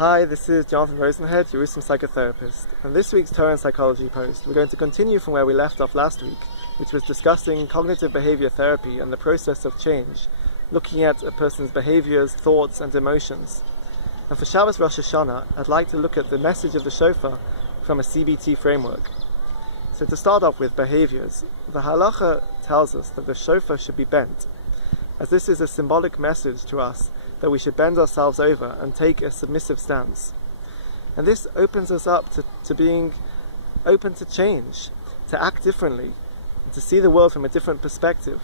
Hi, this is Jonathan Rosenhead, your Rosh psychotherapist, and this week's Torah and Psychology post we're going to continue from where we left off last week, which was discussing cognitive behavior therapy and the process of change, looking at a person's behaviors, thoughts and emotions. And for Shabbos Rosh Hashana, I'd like to look at the message of the shofar from a CBT framework. So to start off with behaviors, the halacha tells us that the shofar should be bent, as this is a symbolic message to us that we should bend ourselves over and take a submissive stance. And this opens us up to being open to change, to act differently, and to see the world from a different perspective.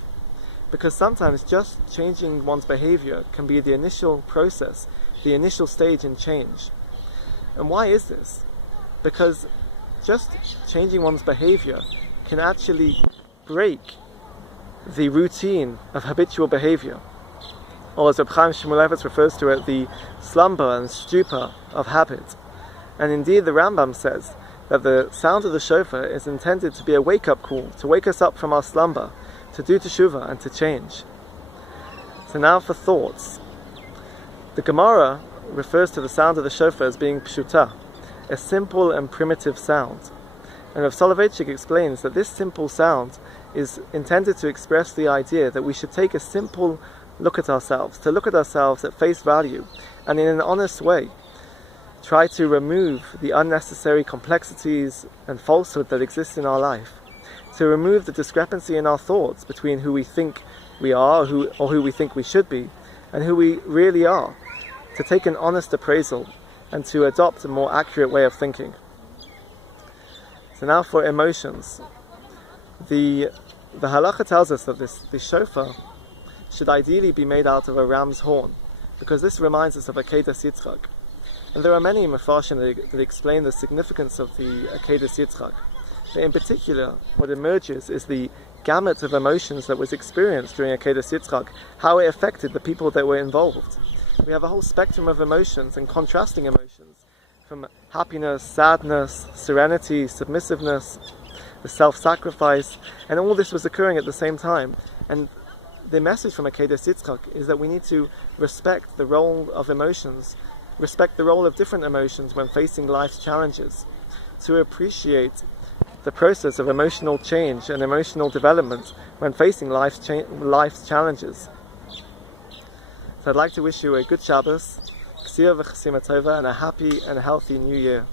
Because sometimes just changing one's behavior can be the initial process, the initial stage in change. And why is this? Because just changing one's behavior can actually break the routine of habitual behavior, or as Reb Chaim Shmulevitz refers to it, the slumber and stupor of habit. And indeed the Rambam says that the sound of the shofar is intended to be a wake-up call, to wake us up from our slumber, to do teshuvah and to change. So now for thoughts. The Gemara refers to the sound of the shofar as being pshuta, a simple and primitive sound. And Rav Soloveitchik explains that this simple sound is intended to express the idea that we should take a simple look at ourselves, to look at ourselves at face value, and in an honest way try to remove the unnecessary complexities and falsehood that exist in our life, to remove the discrepancy in our thoughts between who we think we are or who we think we should be and who we really are, to take an honest appraisal and to adopt a more accurate way of thinking. So now for emotions. The halacha tells us that the shofar should ideally be made out of a ram's horn, because this reminds us of Akedas Yitzchak. And there are many Mefarshim that explain the significance of the Akedas Yitzchak. But in particular, what emerges is the gamut of emotions that was experienced during Akedas Yitzchak, how it affected the people that were involved. We have a whole spectrum of emotions and contrasting emotions, from happiness, sadness, serenity, submissiveness, the self-sacrifice, and all this was occurring at the same time. And the message from Akedas Yitzchak is that we need to respect the role of emotions, respect the role of different emotions when facing life's challenges, to appreciate the process of emotional change and emotional development when facing life's challenges. So I'd like to wish you a good Shabbos, and a happy and healthy New Year.